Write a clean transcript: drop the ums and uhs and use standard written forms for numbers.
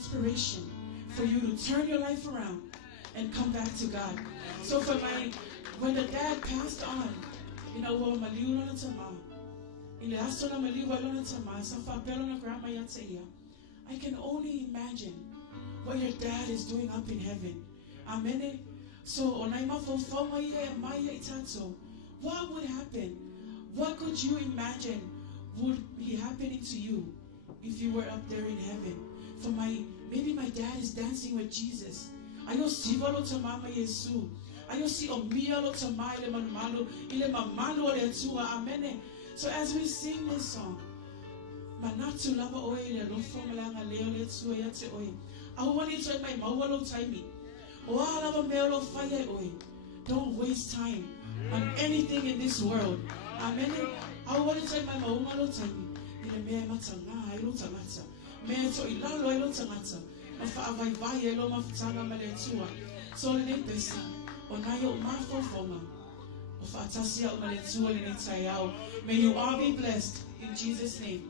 inspiration for you to turn your life around and come back to God. So when the dad passed on, I can only imagine what your dad is doing up in heaven. Amen. So what would happen? What could you imagine would be happening to you if you were up there in heaven? Maybe my dad is dancing with Jesus. Ayo sivalo to mama Yesu. Ayo si omialo to my ile mamalo le tua. Amen. So as we sing this song, manatu lava oile lo formulanga leo le tua yate oi. I want you to my mawalo time. Don't waste time on anything in this world. Amen. I want to say my mawalo time. Ile me matanga ilo tamata. Me to ilalo ilo tamata. Mafa avai elo mafutanga maletua. So le pesa. Onayo mafo foma. Ofa tasia maletua le netayao. May you all be blessed in Jesus' name.